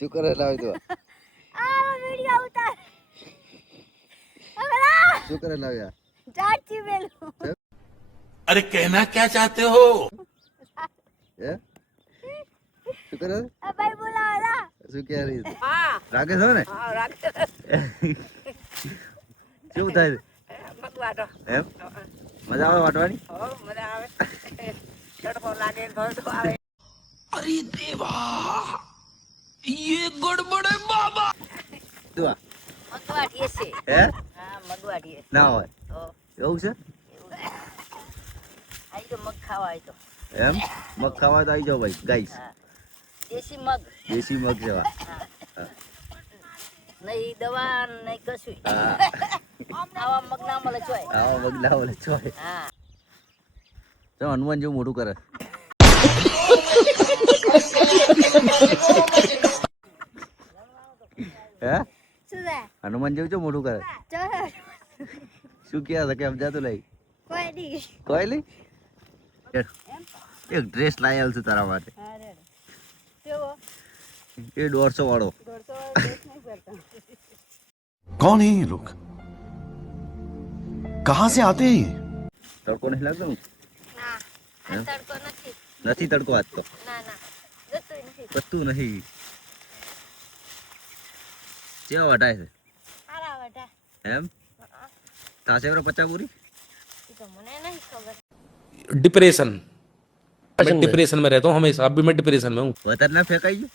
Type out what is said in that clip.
શું કરે લાવી તો આ વિડિયો ઉતાર શું કરે લાવ્યા ચાચી બેલું अरे कहना क्या चाहते हो હે શું કરે આ ભાઈ બોલાવલા શું કહે રહી છે? હા રાગે છો ને હા રાખજો શું થાય છે? મગવાડો એમ મજા આવે વાટવાની હો મજા આવે તડકો લાગે ઘરડો આવે अरे देवा ये गड़बड़ है बाबा દુઆ મગવાડીએ છે હે હા મગવાડીએ ના હોય તો એવું છે આઈ તો મગ ખાવા આઈ તો એમ મગ ખાવા તો આવી જાઓ ભાઈ ગાઈસ હા દેશી મગ દેશી મગ જેવા નહીં દવા નહીં કશું હા આવા મગ ના મળે ચોય આવા મગ ના બોલે ચોય હા તો હનુમાન જેવું મોટું કરે હે શું છે હનુમાન જેવું છે મોટું કરે ચલ શું કહે છે કે સમજાતું લઈ કોઈ દી કોઈ લી એક ડ્રેસ લાવી આવું છું તારા માટે અરે કેવો એ 150 વાળો 150 દેશ નહીં કરતા कौन है ये लोग कहाँ से आते हैं ये તડકો નહીં લાગતો ને? ના આ તડકો નથી નથી તડકો આજ તો ના ના જતું નથી કતું નહીં કેવા વટાય છે આરા વટા એમ થાશે બરો 50 પૂરી એ તો મને નહીં ખબર डिप्रेशन मैं डिप्रेशन में रहता हूँ हमेशा। अभी मैं डिप्रेशन में हूँ। વધારે ના ફેંકાઈ ગયું